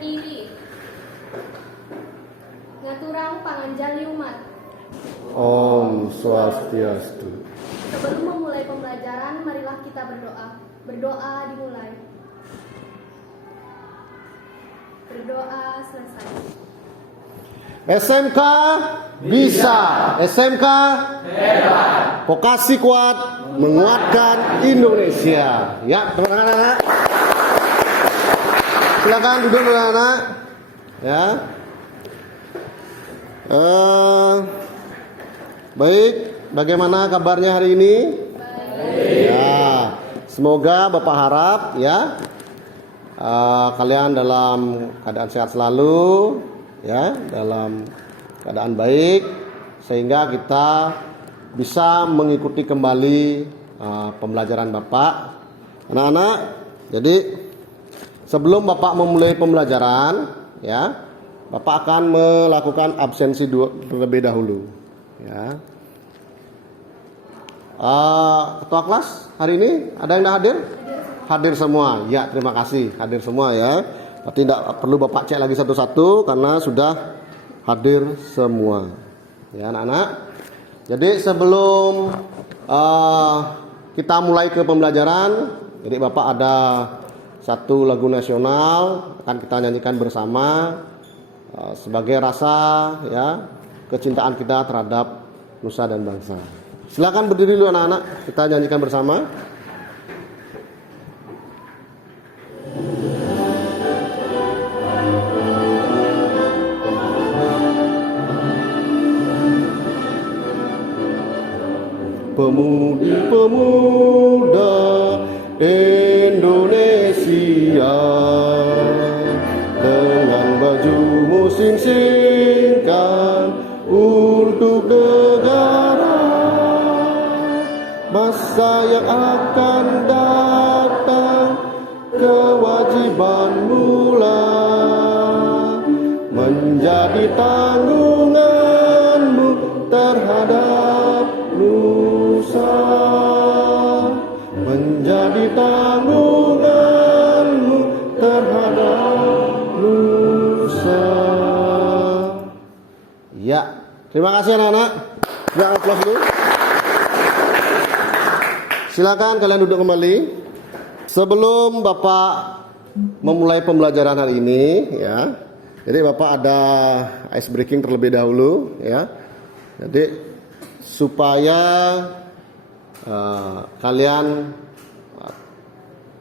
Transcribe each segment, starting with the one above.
berdiri. Ngaturang panganjali umat. Om Swastiastu. Sebelum memulai pembelajaran, marilah kita berdoa. Berdoa dimulai. Berdoa selesai. SMK bisa, SMK hebat. Vokasi kuat menguatkan Indonesia. Ya, teman-teman anak. Silakan duduk anak-anak. Ya. Baik, bagaimana kabarnya hari ini? Baik. Ya, semoga Bapak harap ya kalian dalam keadaan sehat selalu, ya, dalam keadaan baik, sehingga kita bisa mengikuti kembali pembelajaran Bapak, anak-anak. Jadi sebelum Bapak memulai pembelajaran, ya, Bapak akan melakukan absensi terlebih dahulu, ya. Ketua kelas hari ini ada yang hadir? Hadir semua. Ya, terima kasih. Hadir semua ya. Berarti tidak perlu Bapak cek lagi satu-satu karena sudah hadir semua. Ya, anak-anak. Jadi sebelum kita mulai ke pembelajaran, jadi Bapak ada satu lagu nasional akan kita nyanyikan bersama sebagai rasa ya kecintaan kita terhadap nusa dan bangsa. Silakan berdiri dulu anak-anak, kita nyanyikan bersama. Pemudi-pemuda Indonesia dengan baju musim singkat untuk negara, masa yang akan datang kewajiban mula menjadi tanggunganmu terhadap nusa, menjadi tanggunganmu terhadap nusa. Ya, terima kasih anak-anak. Jangan aplaus dulu. Silakan kalian duduk kembali. Sebelum Bapak memulai pembelajaran hari ini, ya. Jadi Bapak ada ice breaking terlebih dahulu, ya. Jadi supaya kalian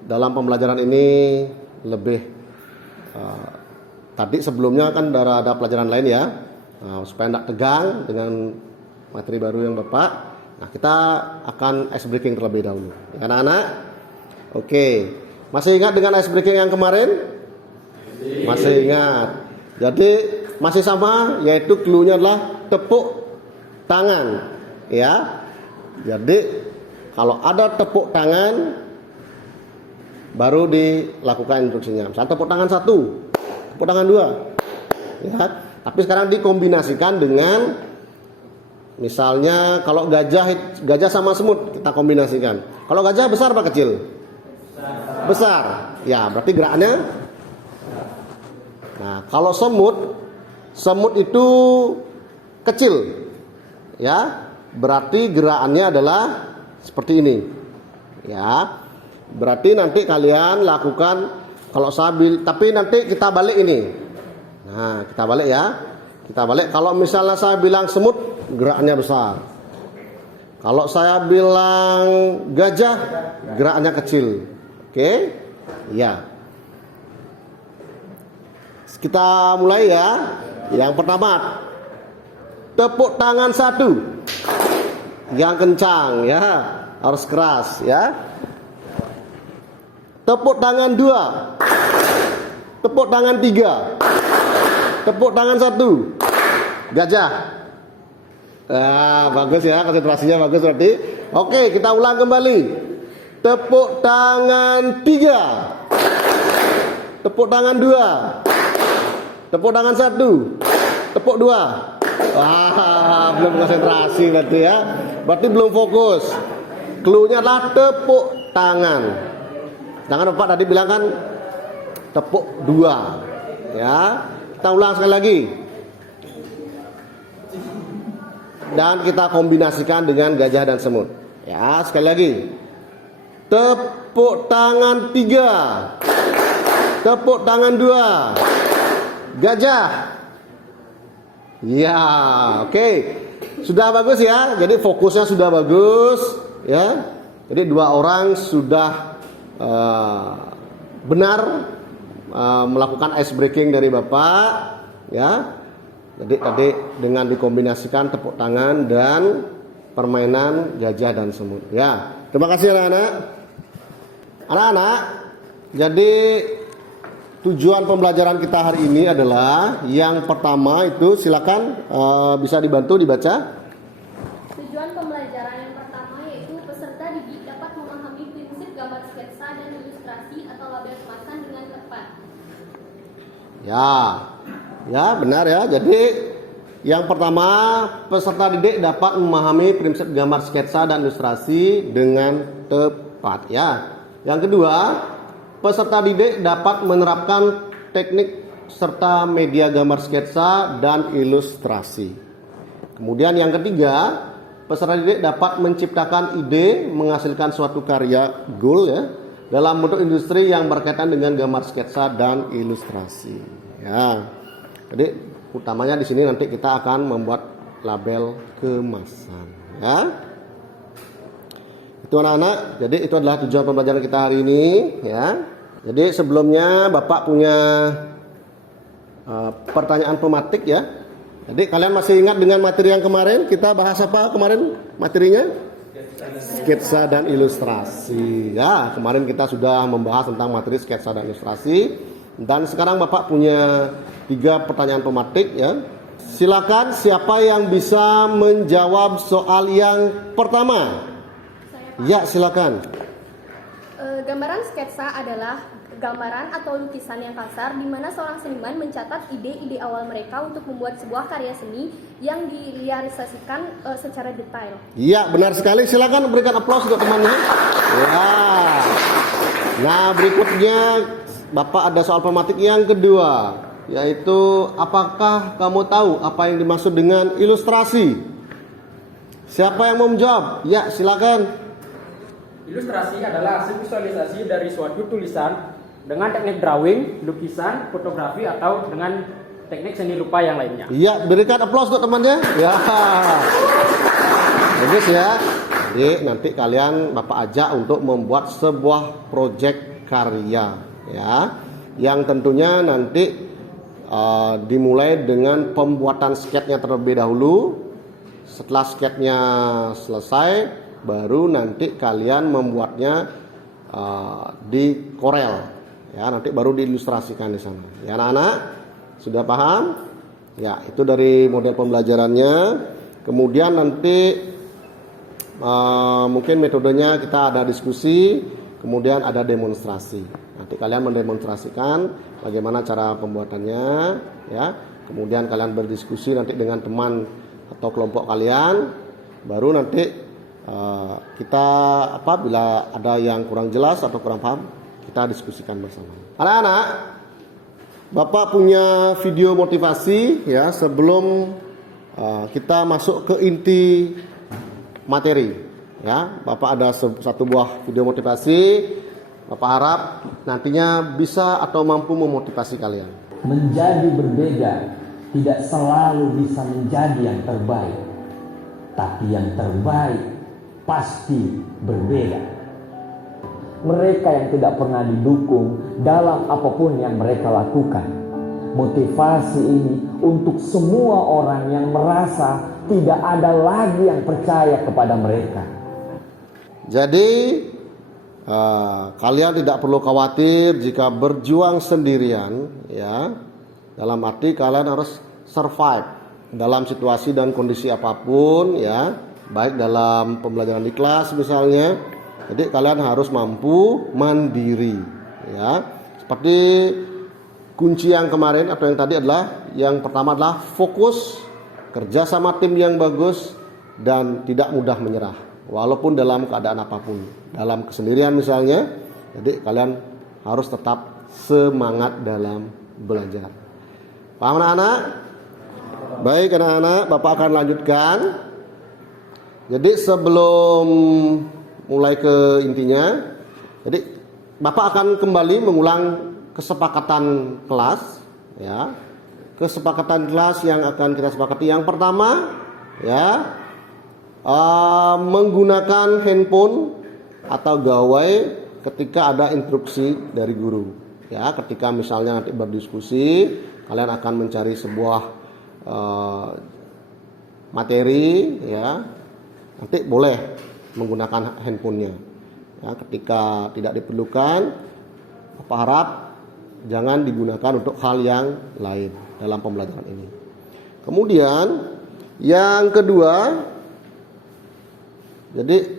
dalam pembelajaran ini lebih tadi sebelumnya kan ada pelajaran lain ya, supaya tidak tegang dengan materi baru yang Bapak. Nah, kita akan ice breaking terlebih dahulu, ya, anak-anak. Oke, masih ingat dengan ice breaking yang kemarin? Masih ingat. Jadi masih sama, yaitu clue-nya adalah tepuk tangan, ya. Jadi kalau ada tepuk tangan baru dilakukan instruksinya. Misalnya tepuk tangan 1, tepuk tangan 2, ya. Tapi sekarang dikombinasikan dengan, misalnya kalau gajah sama semut kita kombinasikan. Kalau gajah besar apa kecil? Besar. Ya, berarti gerakannya. Nah, kalau semut itu kecil. Ya, berarti gerakannya adalah seperti ini. Ya. Berarti nanti kalian lakukan kalau tapi nanti kita balik ini. Nah, kita balik ya. Kita balik. Kalau misalnya saya bilang semut, gerakannya besar. Kalau saya bilang gajah, gerakannya kecil. Oke? Ya. Kita mulai ya. Yang pertama, tepuk tangan 1. Yang kencang ya, harus keras ya. Tepuk tangan 2. Tepuk tangan 3. Tepuk tangan 1. Gajah. Bagus ya, konsentrasinya bagus berarti. Oke, kita ulang kembali. Tepuk tangan 3. Tepuk tangan 2. Tepuk tangan 1. Tepuk 2. Belum konsentrasi berarti ya. Berarti belum fokus. Clue-nya adalah tepuk tangan. Jangan Bapak tadi bilang kan tepuk 2. Ya, kita ulang sekali lagi. Dan kita kombinasikan dengan gajah dan semut. Ya, sekali lagi. Tepuk tangan 3. Tepuk tangan 2. Gajah. Ya, oke. Sudah bagus ya. Jadi fokusnya sudah bagus, ya. Jadi dua orang sudah benar melakukan ice breaking dari Bapak, ya. Jadi tadi dengan dikombinasikan tepuk tangan dan permainan gajah dan semut. Ya, terima kasih anak-anak. Anak-anak, jadi tujuan pembelajaran kita hari ini adalah yang pertama itu silakan bisa dibantu dibaca. Tujuan pembelajaran yang pertama yaitu peserta didik dapat memahami prinsip gambar sketsa dan ilustrasi atau label kemasan dengan tepat. Ya benar ya. Jadi yang pertama peserta didik dapat memahami prinsip gambar sketsa dan ilustrasi dengan tepat. Ya. Yang kedua, peserta didik dapat menerapkan teknik serta media gambar sketsa dan ilustrasi. Kemudian yang ketiga, peserta didik dapat menciptakan ide menghasilkan suatu karya goal ya dalam bentuk industri yang berkaitan dengan gambar sketsa dan ilustrasi. Ya. Jadi utamanya di sini nanti kita akan membuat label kemasan ya. Itu anak-anak, jadi itu adalah tujuan pembelajaran kita hari ini ya. Jadi sebelumnya Bapak punya pertanyaan pematik ya. Jadi kalian masih ingat dengan materi yang kemarin? Kita bahas apa kemarin materinya? Sketsa dan ilustrasi ya. Kemarin kita sudah membahas tentang materi sketsa dan ilustrasi. Dan sekarang Bapak punya 3 pertanyaan pematik ya. Silakan siapa yang bisa menjawab soal yang pertama? Ya, silakan. Gambaran sketsa adalah gambaran atau lukisan yang kasar di mana seorang seniman mencatat ide-ide awal mereka untuk membuat sebuah karya seni yang direalisasikan secara detail. Iya, benar sekali. Silakan berikan aplaus untuk temannya. Ya. Nah, berikutnya Bapak ada soal pematik yang kedua, yaitu apakah kamu tahu apa yang dimaksud dengan ilustrasi? Siapa yang mau menjawab? Ya, silakan. Ilustrasi adalah hasil visualisasi dari suatu tulisan dengan teknik drawing, lukisan, fotografi, atau dengan teknik seni rupa yang lainnya. Iya, berikan aplaus untuk temannya. Ya, bagus ya. Jadi nanti kalian Bapak ajak untuk membuat sebuah proyek karya, ya, yang tentunya nanti dimulai dengan pembuatan sketnya terlebih dahulu. Setelah sketnya selesai, baru nanti kalian membuatnya di Corel, ya, nanti baru diilustrasikan di sana. Ya anak-anak, sudah paham? Ya, itu dari model pembelajarannya. Kemudian nanti mungkin metodenya kita ada diskusi, kemudian ada demonstrasi. Nanti kalian mendemonstrasikan bagaimana cara pembuatannya, ya. Kemudian kalian berdiskusi nanti dengan teman atau kelompok kalian, baru nanti kita apabila ada yang kurang jelas atau kurang paham, kita diskusikan bersama. Anak-anak, Bapak punya video motivasi ya sebelum kita masuk ke inti materi. Ya, Bapak ada satu buah video motivasi. Bapak harap nantinya bisa atau mampu memotivasi kalian. Menjadi berbeda tidak selalu bisa menjadi yang terbaik, tapi yang terbaik pasti berbeda. Mereka yang tidak pernah didukung dalam apapun yang mereka lakukan. Motivasi ini untuk semua orang yang merasa tidak ada lagi yang percaya kepada mereka. Jadi kalian tidak perlu khawatir jika berjuang sendirian, ya. Dalam arti kalian harus survive dalam situasi dan kondisi apapun, ya. Baik dalam pembelajaran di kelas misalnya. Jadi kalian harus mampu mandiri, ya. Seperti kunci yang kemarin atau yang tadi adalah yang pertama adalah fokus, kerja sama tim yang bagus, dan tidak mudah menyerah walaupun dalam keadaan apapun. Dalam kesendirian misalnya, jadi kalian harus tetap semangat dalam belajar. Paham anak-anak? Baik anak-anak, Bapak akan lanjutkan. Jadi sebelum mulai ke intinya, jadi Bapak akan kembali mengulang kesepakatan kelas, ya. Kesepakatan kelas yang akan kita sepakati. Yang pertama, ya, menggunakan handphone atau gawai ketika ada instruksi dari guru. Ya, ketika misalnya nanti berdiskusi, kalian akan mencari sebuah materi, ya, nanti boleh menggunakan handphonenya. Ya, ketika tidak diperlukan, Bapak harap jangan digunakan untuk hal yang lain dalam pembelajaran ini. Kemudian yang kedua, jadi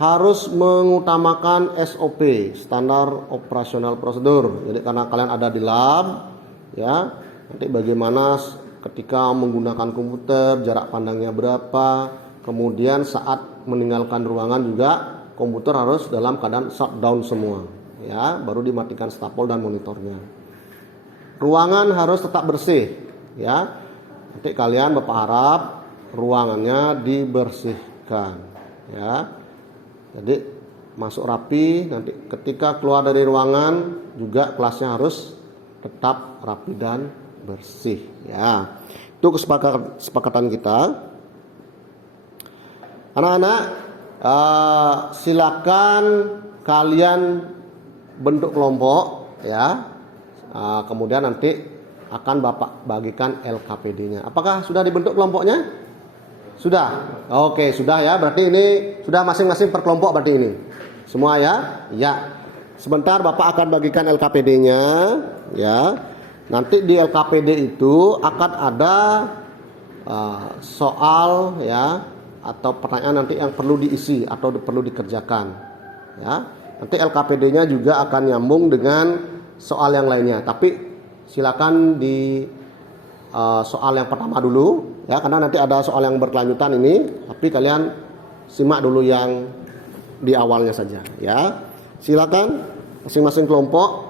harus mengutamakan SOP, standar operasional prosedur. Jadi karena kalian ada di lab, ya, nanti bagaimana ketika menggunakan komputer, jarak pandangnya berapa, kemudian saat meninggalkan ruangan juga komputer harus dalam keadaan shutdown semua, ya, baru dimatikan stapel dan monitornya. Ruangan harus tetap bersih, ya. Nanti kalian Bapak harap ruangannya dibersihkan, ya. Jadi masuk rapi, nanti ketika keluar dari ruangan juga kelasnya harus tetap rapi dan bersih, ya. Itu kesepakatan kita. Anak-anak, silakan kalian bentuk kelompok, ya. Kemudian nanti akan Bapak bagikan LKPD-nya. Apakah sudah dibentuk kelompoknya? Sudah. Oke, sudah ya. Berarti ini sudah masing-masing per kelompok berarti ini. Semua ya? Ya. Sebentar Bapak akan bagikan LKPD-nya, ya. Nanti di LKPD itu akan ada soal, ya, atau pertanyaan nanti yang perlu diisi atau perlu dikerjakan, ya. Nanti LKPD-nya juga akan nyambung dengan soal yang lainnya. Tapi silakan di soal yang pertama dulu, ya, karena nanti ada soal yang berkelanjutan ini. Tapi kalian simak dulu yang di awalnya saja, ya. Silakan masing-masing kelompok.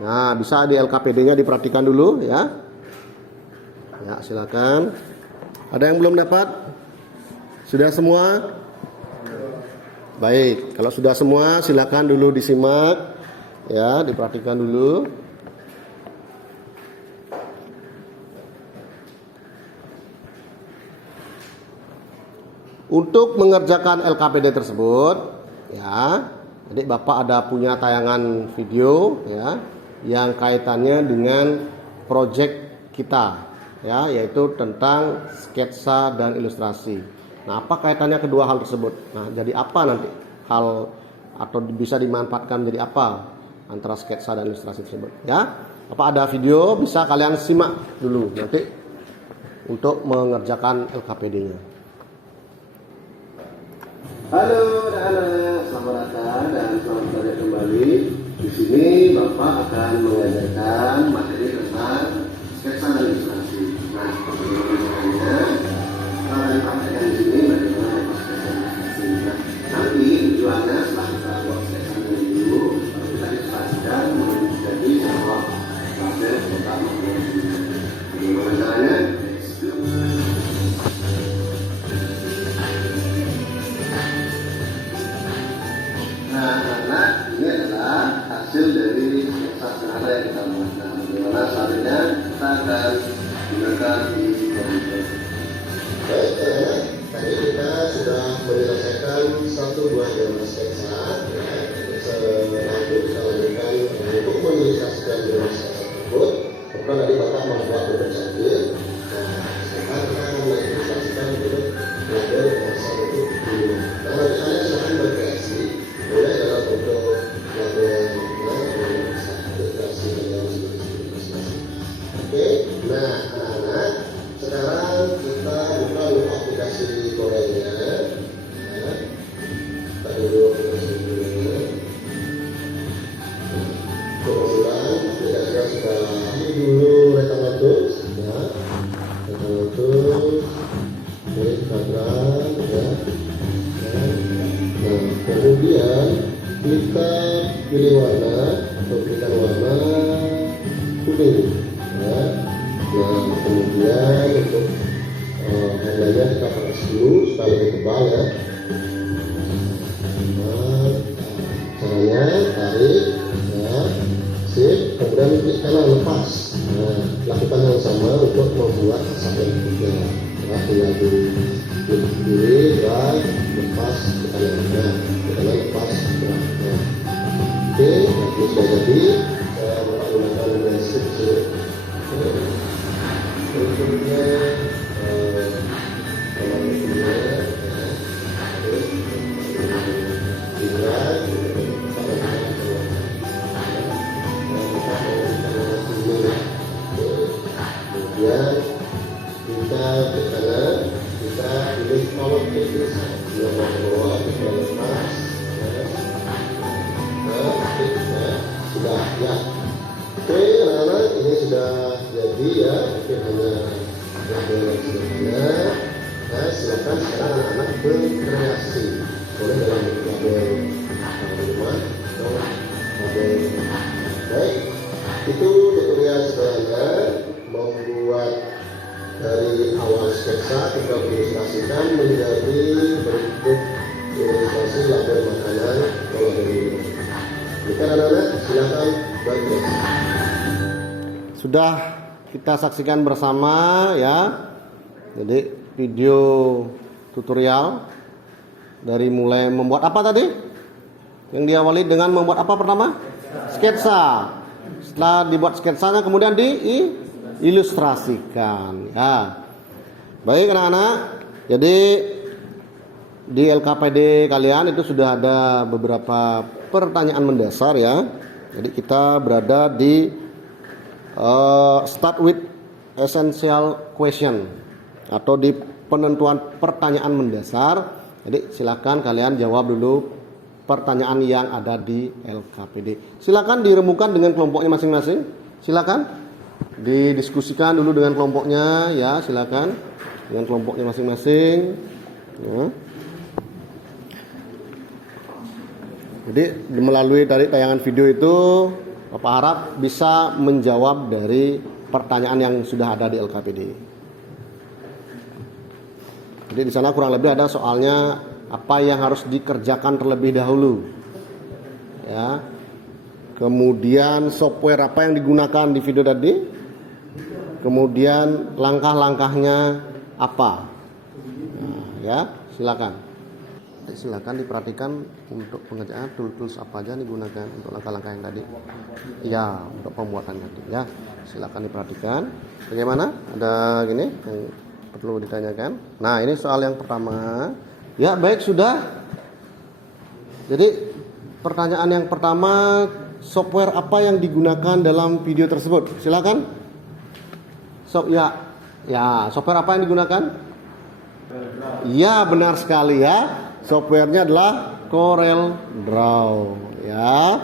Nah, bisa di LKPD-nya diperhatikan dulu, ya. Ya, silakan. Ada yang belum dapat? Sudah semua? Baik, kalau sudah semua silakan dulu disimak, ya, diperhatikan dulu. Untuk mengerjakan LKPD tersebut, ya, jadi Bapak ada punya tayangan video, ya, yang kaitannya dengan proyek kita, ya, yaitu tentang sketsa dan ilustrasi. Nah, apa kaitannya kedua hal tersebut? Nah, jadi apa nanti hal atau bisa dimanfaatkan menjadi apa antara sketsa dan ilustrasi tersebut, ya? Apa ada video, bisa kalian simak dulu nanti untuk mengerjakan LKPD-nya. Halo anak-anak, selamat datang dan selamat berada kembali. Di sini Bapak akan mengajarkan materi tentang sketsa dan ilustrasi. Nah, bagaimana dipraktekkan di sini bagaimana sketsa dan ilustrasi. Nah, nanti tujuannya setelah kita buat sketsa dulu, baru kita ilustrasikan menjadi sebuah hasil utama. Bagaimana caranya? Nah, karena ini adalah hasil dari sketsa sederhana yang kita buat. Nah, bagaimana caranya kita akan gunakan di komputer. Baik, tadi kita sudah menyelesaikan 1-2 gambar sketsa. Selanjutnya kita lanjutkan untuk mengilustrasikan gambar sketsa tersebut. Kemudian tadi Bapak membuat bentuk sampil. Nah, sekarang kita akan mengilustrasikan bentuk model bahasa bentuk dulu. Nah, bagi kalian silahkan berkreasi. Boleh dalam bentuk label bisa ilustrasi dan masing-masing. Oke, nah anak-anak, sekarang kita buka dulu aplikasi Corelnya. Nah, kita dulu aplikasi Corelnya. Kebetulan aplikasinya sudah ini dulu Rectangle Tools, ya. Rectangle Tools, klik kanan, ya. Nah, kemudian kita pilih warna atau berikan warna kuning, ya. kemudian untuk handlenya kita panas dulu supaya lebih tebal ya. Nah, caranya tarik ya, sip, kemudian klik kanan lepas. Nah, lakukan yang sama untuk membuat asap yang ketiga ya, tinggal di kiri, right, lepas ke kanan, nah, ke kanan lepas gerak. Nah, oke, nah, ini sudah jadi. Saya menggunakan basic berikutnya kemudian kita ke kanan, kita pilih kolom kiri, dia mau ke bawah, kita lepas, sudah ya. Oke, anak-anak, ini sudah jadi ya, mungkin hanya label yang sederhana. Nah, silakan sekarang anak-anak berkreasi, boleh dalam label rumah atau label. Baik, itu tutorial sederhana membuat dari awal sketsa kita ilustrasikan menjadi bentuk ilustrasi label makanan atau label minum. Jika anak-anak silakan berkreasi. Sudah kita saksikan bersama ya. Jadi video tutorial dari mulai membuat apa tadi? Yang diawali dengan membuat apa pertama? Sketsa. Setelah dibuat sketsanya kemudian diilustrasikan ya. Baik anak-anak, jadi di LKPD kalian itu sudah ada beberapa pertanyaan mendasar ya. Jadi kita berada di start with essential question atau di penentuan pertanyaan mendasar. Jadi silakan kalian jawab dulu pertanyaan yang ada di LKPD. Silakan dirembukan dengan kelompoknya masing-masing. Silakan didiskusikan dulu dengan kelompoknya ya, silakan dengan kelompoknya masing-masing. Ya. Jadi melalui dari tayangan video itu Bapak harap bisa menjawab dari pertanyaan yang sudah ada di LKPD. Jadi di sana kurang lebih ada soalnya apa yang harus dikerjakan terlebih dahulu. Ya. Kemudian software apa yang digunakan di video tadi? Kemudian langkah-langkahnya apa? Nah, ya, silakan. Silakan diperhatikan untuk pengerjaan tools apa aja digunakan untuk langkah-langkah yang tadi. Ya, untuk pembuatan tadi ya. Silakan diperhatikan. Bagaimana? Ada gini yang perlu ditanyakan. Nah, ini soal yang pertama. Ya, baik sudah. Jadi pertanyaan yang pertama, software apa yang digunakan dalam video tersebut? Silakan. Ya, software apa yang digunakan? Ya, benar sekali ya. Softwarenya adalah Corel Draw ya.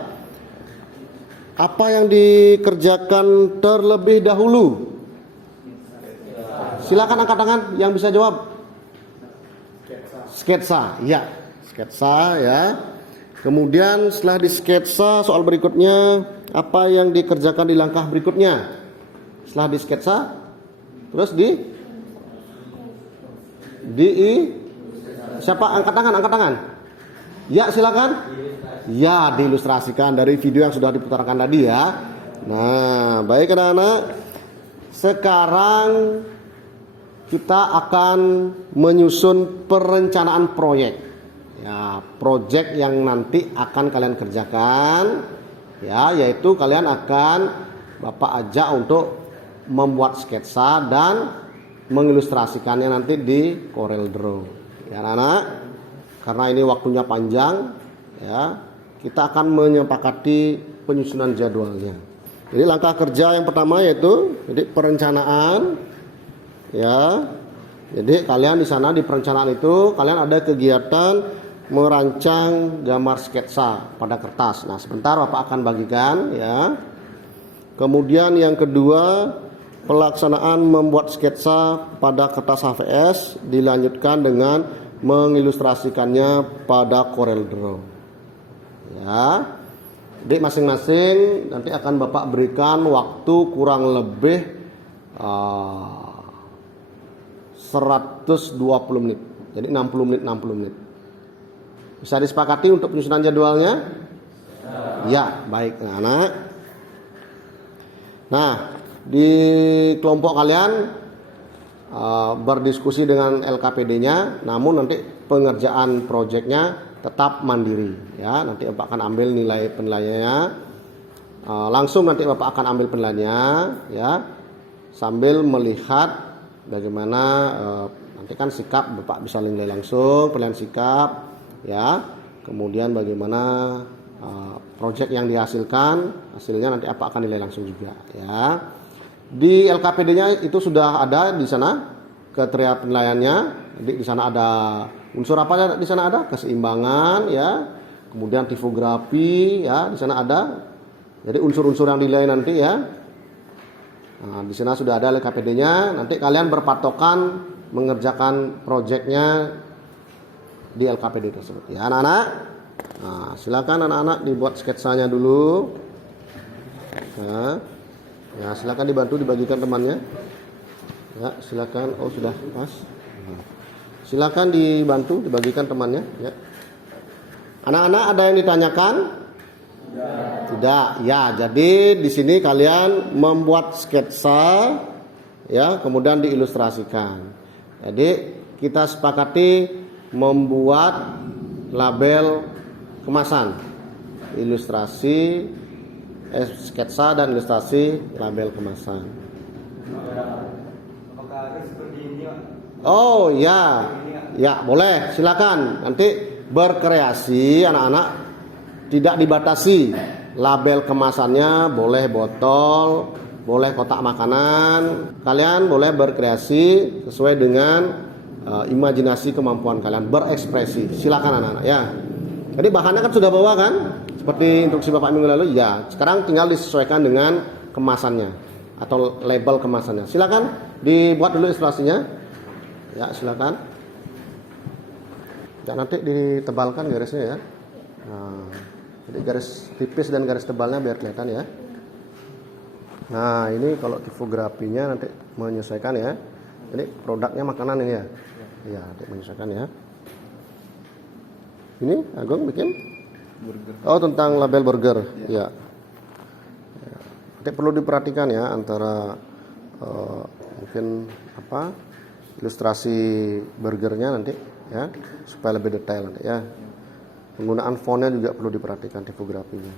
Apa yang dikerjakan terlebih dahulu? Silakan angkat tangan yang bisa jawab. Sketsa. Ya, sketsa ya. Kemudian setelah di sketsa, soal berikutnya apa yang dikerjakan di langkah berikutnya? Setelah di sketsa, terus siapa angkat tangan? Ya, silakan. Ya, diilustrasikan dari video yang sudah diputarkan tadi ya. Nah, baik anak-anak. Sekarang kita akan menyusun perencanaan proyek. Ya, proyek yang nanti akan kalian kerjakan. Ya, yaitu kalian akan Bapak ajak untuk membuat sketsa dan mengilustrasikannya nanti di Corel Draw. Ya anak-anak, karena ini waktunya panjang ya, kita akan menyepakati penyusunan jadwalnya. Jadi langkah kerja yang pertama yaitu jadi perencanaan ya. Jadi kalian di sana di perencanaan itu kalian ada kegiatan merancang gambar sketsa pada kertas. Nah, sebentar Bapak akan bagikan ya. Kemudian yang kedua, pelaksanaan membuat sketsa pada kertas HVS dilanjutkan dengan mengilustrasikannya pada Corel Draw. Ya. Jadi masing-masing nanti akan Bapak berikan waktu kurang lebih 120 menit. Jadi 60 menit 60 menit. Bisa disepakati untuk penyusunan jadwalnya? Ya, baik anak-anak. Nah, di kelompok kalian berdiskusi dengan LKPD-nya, namun nanti pengerjaan proyeknya tetap mandiri ya. Nanti Bapak akan ambil nilai penilaiannya. Langsung nanti Bapak akan ambil penilaiannya ya, sambil melihat bagaimana nanti kan sikap Bapak bisa nilai langsung penilaian sikap ya. Kemudian bagaimana proyek yang dihasilkan, hasilnya nanti apa akan nilai langsung juga ya. Di LKPD-nya itu sudah ada di sana kriteria penilaiannya. Jadi di sana ada unsur apa ya? Di sana ada keseimbangan ya. Kemudian tipografi ya, di sana ada. Jadi unsur-unsur yang dinilai nanti ya. Nah, di sana sudah ada LKPD-nya. Nanti kalian berpatokan mengerjakan proyeknya di LKPD tersebut ya anak-anak. Nah, silakan anak-anak dibuat sketsanya dulu. Nah, ya silakan dibantu dibagikan temannya. Ya, silakan. Oh, sudah pas. Nah, silakan dibantu dibagikan temannya ya. Anak-anak ada yang ditanyakan? Tidak. Ya, jadi di sini kalian membuat sketsa ya, kemudian diilustrasikan. Jadi kita sepakati membuat label kemasan, ilustrasi, sketsa dan ilustrasi label kemasan. Oh ya, ya boleh, silakan. Nanti berkreasi anak-anak, tidak dibatasi. Label kemasannya boleh botol, boleh kotak makanan. Kalian boleh berkreasi sesuai dengan imajinasi kemampuan kalian berekspresi. Silakan anak-anak ya. Jadi bahannya kan sudah bawa kan? Seperti instruksi Bapak minggu lalu ya. Sekarang tinggal disesuaikan dengan kemasannya atau label kemasannya. Silakan dibuat dulu ilustrasinya. Ya, silakan. Ya, nanti ditebalkan garisnya ya. Nah, jadi garis tipis dan garis tebalnya biar kelihatan ya. Nah, ini kalau tipografinya nanti menyesuaikan ya. Ini produknya makanan ini ya. Ya, nanti menyesuaikan ya. Ini Agung bikin burger. Oh, tentang label burger ya. Ya. Nanti perlu diperhatikan ya antara mungkin apa ilustrasi burgernya nanti ya, supaya lebih detail nanti ya. Penggunaan fontnya juga perlu diperhatikan, tipografinya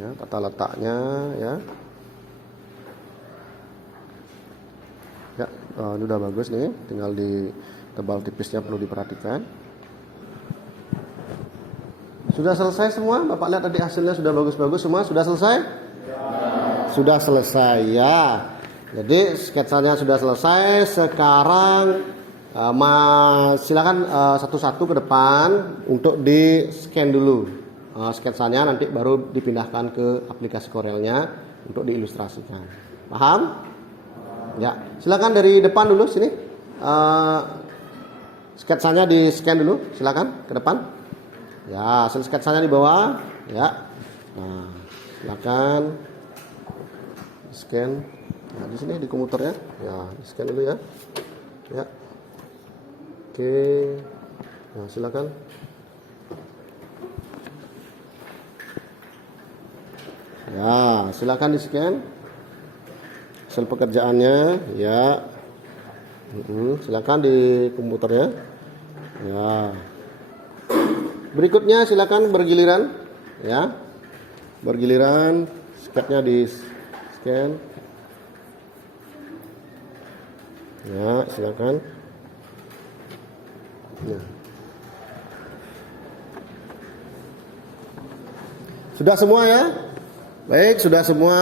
ya, tata letaknya ya. Ya, ini udah bagus nih, tinggal di tebal tipisnya perlu diperhatikan. Sudah selesai semua? Bapak lihat tadi hasilnya sudah bagus-bagus semua. Sudah selesai? Ya. Sudah selesai ya. Jadi sketsanya sudah selesai. Sekarang silakan satu-satu ke depan untuk di scan dulu sketsanya, nanti baru dipindahkan ke aplikasi Corelnya untuk diilustrasikan. Paham? Ya. Silakan dari depan dulu sini. Sketsanya di scan dulu. Silakan ke depan. Ya, hasil sketsanya di bawah ya. Nah, silakan scan. Nah, di sini di komputernya. Ya, di scan dulu ya. Ya. Oke. Nah, silakan. Ya, silakan di scan. Hasil pekerjaannya ya. Silakan di komputernya. Ya. Berikutnya silakan bergiliran ya. Bergiliran sketnya di scan. Ya, silakan. Ya. Sudah semua ya? Baik, sudah semua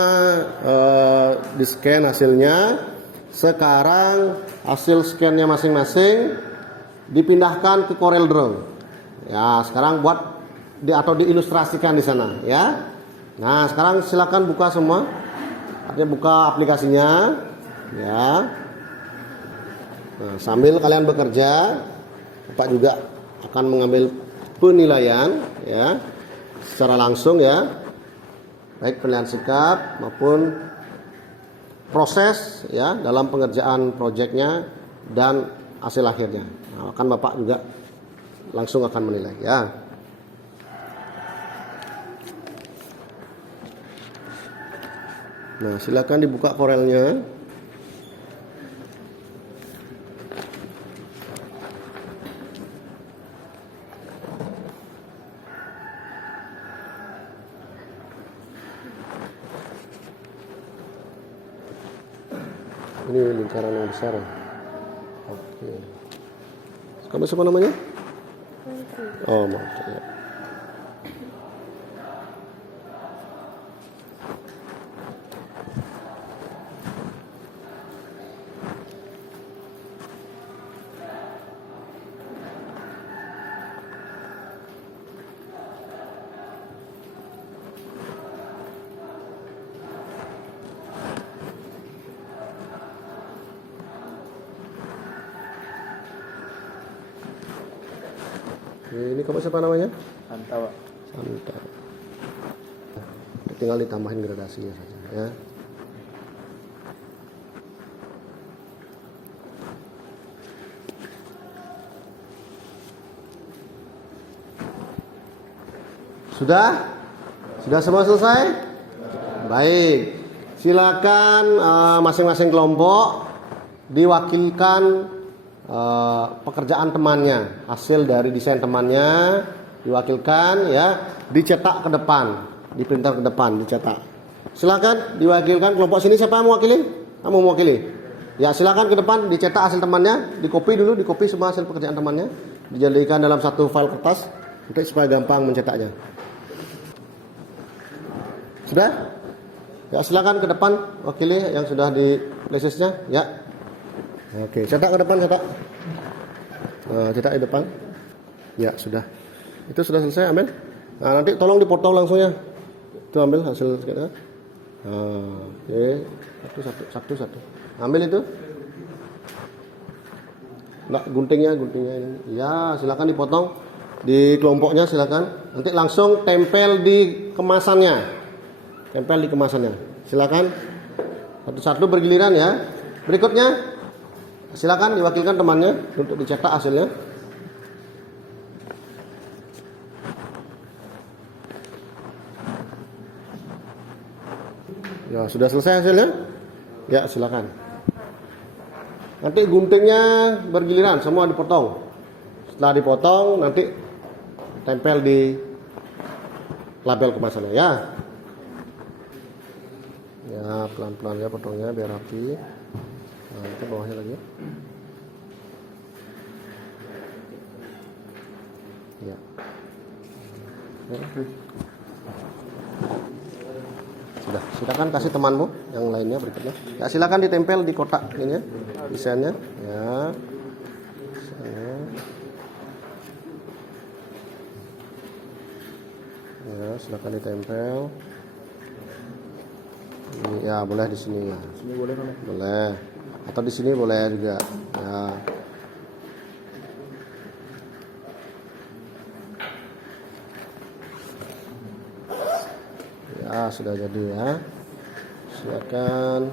di scan hasilnya. Sekarang hasil scannya masing-masing dipindahkan ke Corel Draw. Ya, sekarang buat atau diilustrasikan di sana ya. Nah, sekarang silakan buka semua. Artinya buka aplikasinya ya. Nah, sambil kalian bekerja, Bapak juga akan mengambil penilaian ya secara langsung ya. Baik penilaian sikap maupun proses ya dalam pengerjaan proyeknya dan hasil akhirnya. Nah, kan Bapak juga langsung akan menilai ya. Nah, silakan dibuka Corelnya. Ini lingkaran yang besar. Oke. Kamu siapa namanya? Oh, maaf ya. Ini kamu siapa namanya? Santa, Pak. Santa. Tinggal ditambahin gradasinya saja ya. Sudah? Sudah semua selesai? Baik. Silakan masing-masing kelompok diwakilkan pekerjaan temannya, hasil dari desain temannya diwakilkan ya, dicetak ke depan, diprinter ke depan, dicetak. Silakan diwakilkan kelompok sini, siapa yang mewakili? Kamu mewakili? Ya, silakan ke depan, dicetak hasil temannya, dikopi dulu, dikopi semua hasil pekerjaan temannya, dijadikan dalam satu file kertas untuk supaya gampang mencetaknya. Sudah? Ya, silakan ke depan wakili yang sudah di places-nya, ya. Oke, cetak ke depan, cetak. Cetak di depan. Ya, sudah. Itu sudah selesai, ambil. Nah, nanti tolong dipotong langsung ya. Itu ambil hasil sekitar. Oke, satu. Ambil itu. Nah, guntingnya ini. Ya, silakan dipotong di kelompoknya, silakan. Nanti langsung tempel di kemasannya. Tempel di kemasannya. Silakan. Satu-satu bergiliran ya. Berikutnya silakan diwakilkan temannya untuk dicetak hasilnya. Ya, sudah selesai hasilnya? Ya, silakan. Nanti guntingnya bergiliran, semua dipotong. Setelah dipotong, nanti tempel di label kemasannya ya. Ya, pelan-pelan ya potongnya biar rapi. Nah, itu bawahnya lagi. Ya. Sudah, silakan kasih temanmu yang lainnya berikutnya. Ya, silakan ditempel di kotak ini ya, desainnya. Ya. Ya, silakan ditempel. Ya, boleh di sini ya. Sini boleh kan? Boleh. Atau di sini boleh juga. Ya. Ya, sudah jadi ya. Silakan.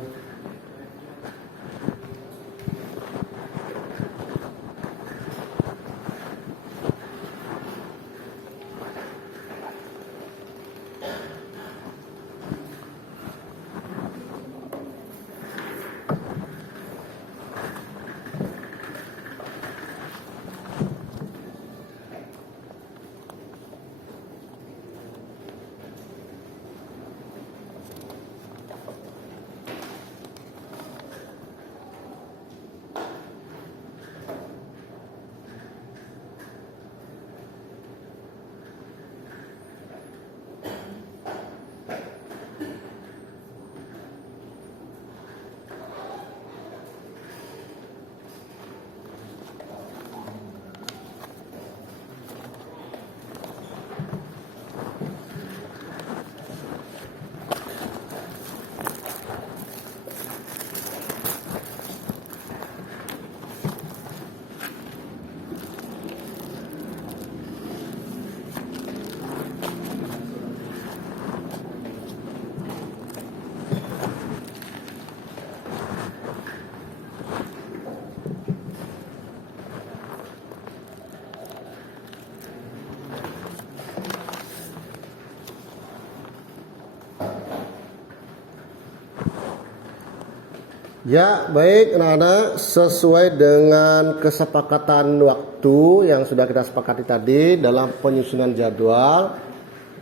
Ya, baik anak-anak, sesuai dengan kesepakatan waktu yang sudah kita sepakati tadi dalam penyusunan jadwal.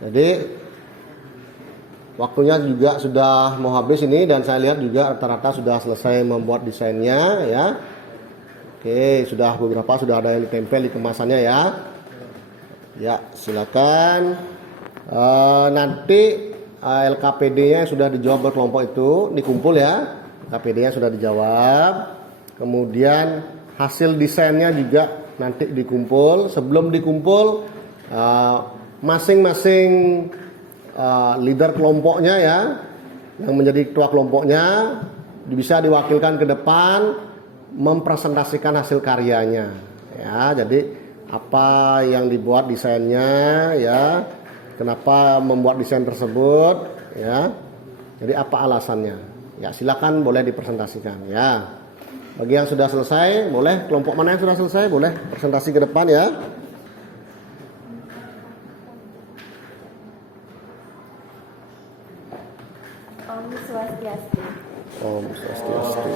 Jadi waktunya juga sudah mau habis ini dan saya lihat juga rata-rata sudah selesai membuat desainnya ya. Oke, sudah beberapa sudah ada yang ditempel di kemasannya ya. Ya, silakan. Nanti LKPD-nya sudah dijawab berkelompok itu dikumpul ya. KPD-nya sudah dijawab. Kemudian hasil desainnya juga nanti dikumpul. Sebelum dikumpul, masing-masing leader kelompoknya ya, yang menjadi ketua kelompoknya bisa diwakilkan ke depan mempresentasikan hasil karyanya. Ya, jadi apa yang dibuat desainnya ya, kenapa membuat desain tersebut ya, jadi apa alasannya. Ya, silakan boleh dipresentasikan ya. Bagi yang sudah selesai, boleh kelompok mana yang sudah selesai, boleh presentasi ke depan ya. Om Swastiastu. Om Swastiastu.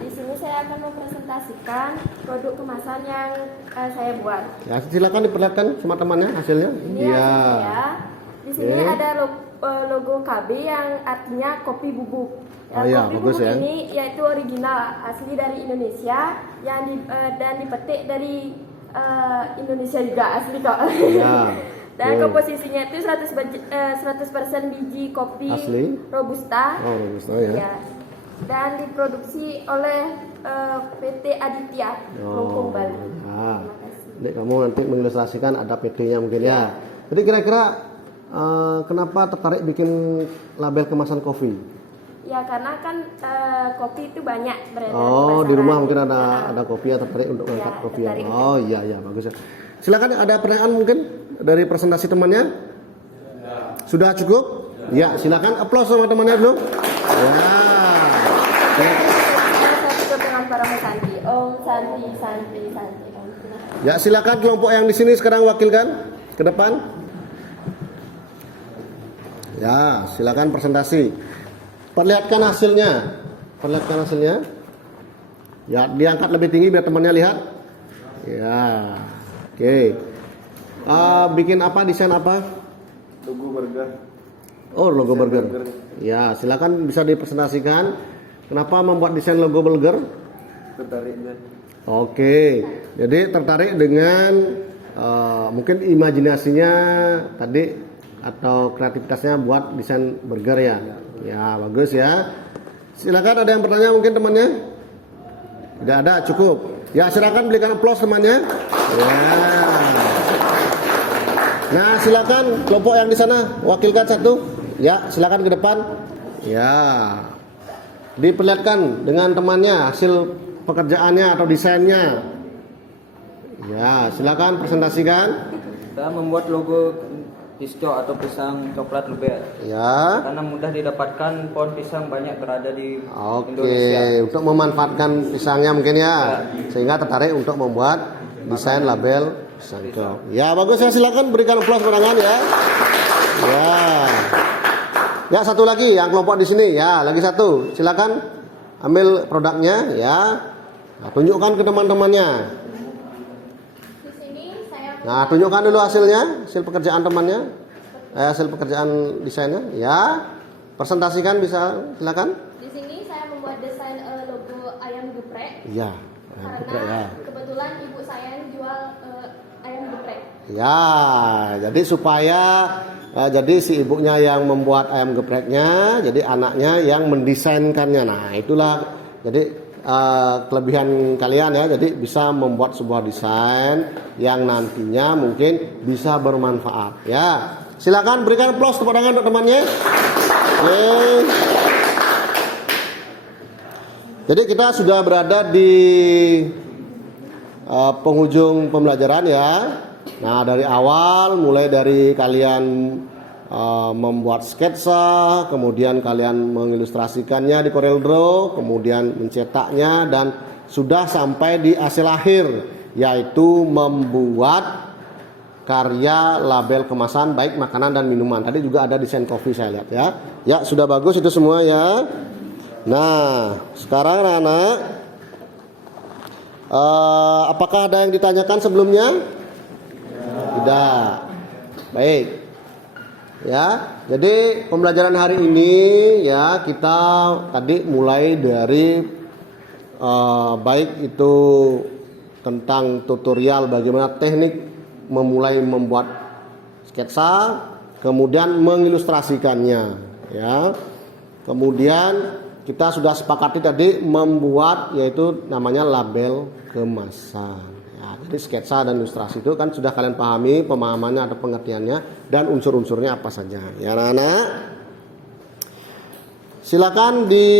Di sini saya akan mempresentasikan produk kemasan yang saya buat. Ya, silakan diperlihatkan sama temannya hasilnya. Ini hasil saya. Di sini ada logo KB yang artinya kopi bubuk. Oh iya, kopi bagus bubuk ya. ini yaitu original asli dari Indonesia yang dan dipetik dari Indonesia juga asli kok. Iya. Dan komposisinya itu 100% biji kopi Asli? Robusta. Oh, Robusta ya. Ya. Dan diproduksi oleh PT Aditya Lungkung Bali. Ya. Terima kasih. Jadi kamu nanti mengilustrasikan ada PT-nya mungkin ya. Jadi kira-kira kenapa tertarik bikin label kemasan kopi? Ya karena kan kopi itu banyak beredar Oh, di pasaran. rumah mungkin ada kopi ya, tertarik untuk mengangkat kopi ya. tertarik. Oh iya ya, bagus ya. Silakan, ada pertanyaan mungkin dari presentasi temannya? Sudah cukup? Ya, silakan aplaus sama temannya dulu. Ya. Saya tutup dengan para Santi. Om Santi, Santi, Santi. Ya, silakan kelompok yang di sini sekarang wakilkan ke depan. Ya, silakan presentasi. Perlihatkan hasilnya. Perlihatkan hasilnya. Ya, diangkat lebih tinggi biar temannya lihat. Ya. Oke. Bikin apa? Desain apa? Logo burger. Oh, logo burger. Ya, silakan bisa dipresentasikan. Kenapa membuat desain logo burger? Tertariknya. Oke. Jadi tertarik dengan mungkin imajinasinya tadi atau kreativitasnya buat desain burger ya. Ya, bagus ya. Silakan, ada yang bertanya mungkin temannya? Tidak ada, cukup. Ya, silakan berikan aplaus temannya. Ya. Nah, silakan kelompok yang di sana wakilkan satu. Ya, silakan ke depan. Ya. Diperlihatkan dengan temannya hasil pekerjaannya atau desainnya. Ya, silakan presentasikan. Kita membuat logo pisco atau pisang coklat lubet. Ya. Karena mudah didapatkan pohon pisang banyak berada di Oke, Indonesia. untuk memanfaatkan pisangnya mungkin ya, sehingga tertarik untuk membuat desain label pisang. Ya, bagus ya, silakan berikan aplaus barengan ya. Ya. Ya, satu lagi yang kelompok di sini ya, lagi satu. Silakan ambil produknya ya. Nah, tunjukkan ke teman-temannya. Di sini saya Nah, tunjukkan dulu hasilnya, hasil pekerjaan temannya, hasil pekerjaan desainnya. Ya, presentasikan bisa, silakan. di sini saya membuat desain logo ayam geprek Iya, karena kebetulan ibu saya yang jual ayam geprek. ya, jadi supaya jadi si ibunya yang membuat ayam gepreknya, jadi anaknya yang mendesainkannya. Nah, itulah jadi kelebihan kalian ya, jadi bisa membuat sebuah desain yang nantinya mungkin bisa bermanfaat ya. Silakan berikan aplaus tepuk tangan untuk temannya. Oke. Jadi kita sudah berada di penghujung pembelajaran ya. Nah, dari awal mulai dari kalian membuat sketsa, kemudian kalian mengilustrasikannya di CorelDRAW, kemudian mencetaknya dan sudah sampai di hasil akhir, yaitu membuat karya label kemasan baik makanan dan minuman. Tadi juga ada desain kopi saya lihat ya. Ya, sudah bagus itu semua ya. Nah, sekarang anak-anak, apakah ada yang ditanyakan sebelumnya? Tidak. Baik. Ya, jadi pembelajaran hari ini ya kita tadi mulai dari baik itu tentang tutorial bagaimana teknik memulai membuat sketsa, kemudian mengilustrasikannya, ya. Kemudian kita sudah sepakati tadi membuat yaitu namanya label kemasan. Ya, jadi sketsa dan ilustrasi itu kan sudah kalian pahami pemahamannya atau pengertiannya dan unsur-unsurnya apa saja. Ya, anak-anak. Silakan di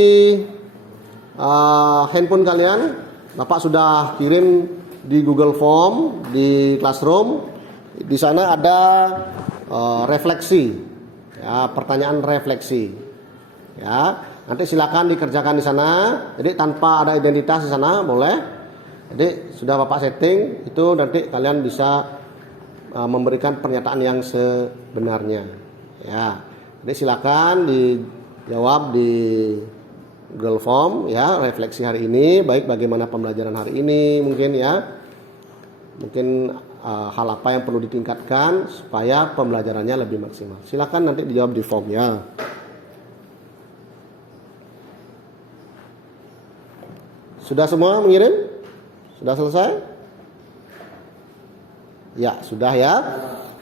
handphone kalian, Bapak sudah kirim di Google Form di Classroom. Di sana ada refleksi, ya, pertanyaan refleksi. Ya, nanti silakan dikerjakan di sana. Jadi tanpa ada identitas di sana boleh. Jadi sudah Bapak setting itu nanti kalian bisa memberikan pernyataan yang sebenarnya. Ya, jadi silakan dijawab di Google Form ya, refleksi hari ini, baik bagaimana pembelajaran hari ini mungkin ya. Mungkin hal apa yang perlu ditingkatkan supaya pembelajarannya lebih maksimal. Silakan nanti dijawab di form ya. Sudah semua mengirim? Sudah selesai? Ya, sudah ya.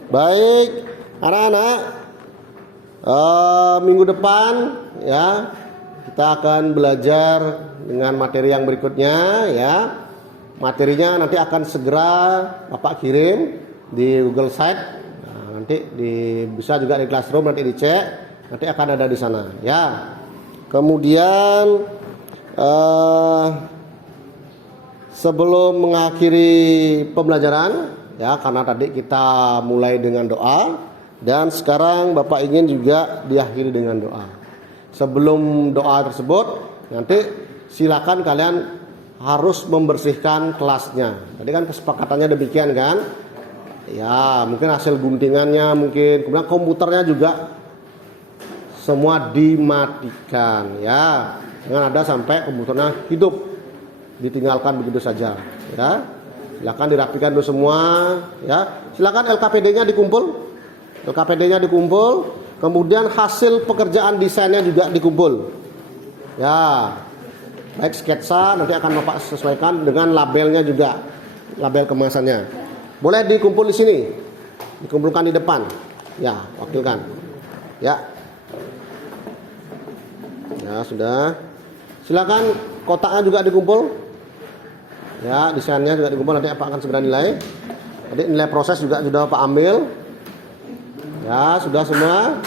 Baik, anak-anak. Minggu depan ya kita akan belajar dengan materi yang berikutnya ya. Materinya nanti akan segera Bapak kirim di Google Site. Nah, nanti bisa juga di Classroom nanti dicek. Nanti akan ada di sana ya. Kemudian sebelum mengakhiri pembelajaran ya, karena tadi kita mulai dengan doa dan sekarang Bapak ingin juga diakhiri dengan doa. Sebelum doa tersebut nanti silakan kalian harus membersihkan kelasnya. Tadi kan kesepakatannya demikian kan? Ya, mungkin hasil guntingannya mungkin, kemudian komputernya juga semua dimatikan ya. Jangan ada sampai komputernya hidup ditinggalkan begitu saja ya. Silakan dirapikan dulu semua ya. Silakan LKPD-nya dikumpul. LKPD-nya dikumpul, kemudian hasil pekerjaan desainnya juga dikumpul. Ya. Baik sketsa nanti akan Bapak sesuaikan dengan labelnya juga. Label kemasannya. Boleh dikumpul di sini. Dikumpulkan di depan. Ya, wakilkan. Ya. Ya, sudah. Silakan kotaknya juga dikumpul. Ya, desainnya juga dikumpul, nanti Bapak akan segera nilai. Jadi nilai proses juga sudah Bapak ambil. Ya, sudah semua.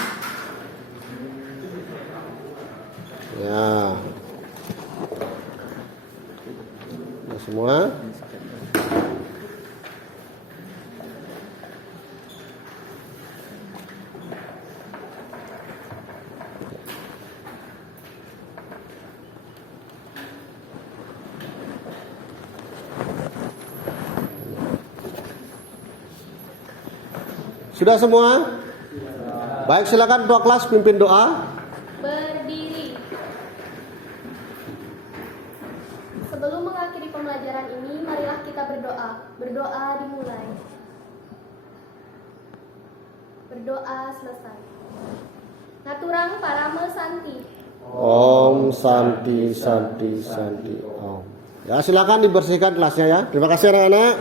Ya. Sudah semua. Sudah semua? Baik, silakan ketua kelas pimpin doa. Berdiri. Sebelum mengakhiri pembelajaran ini, marilah kita berdoa. Berdoa dimulai. Berdoa selesai. Naturang parame santi. Om Santi Santi Santi Om. Ya, silakan dibersihkan kelasnya ya. Terima kasih anak-anak.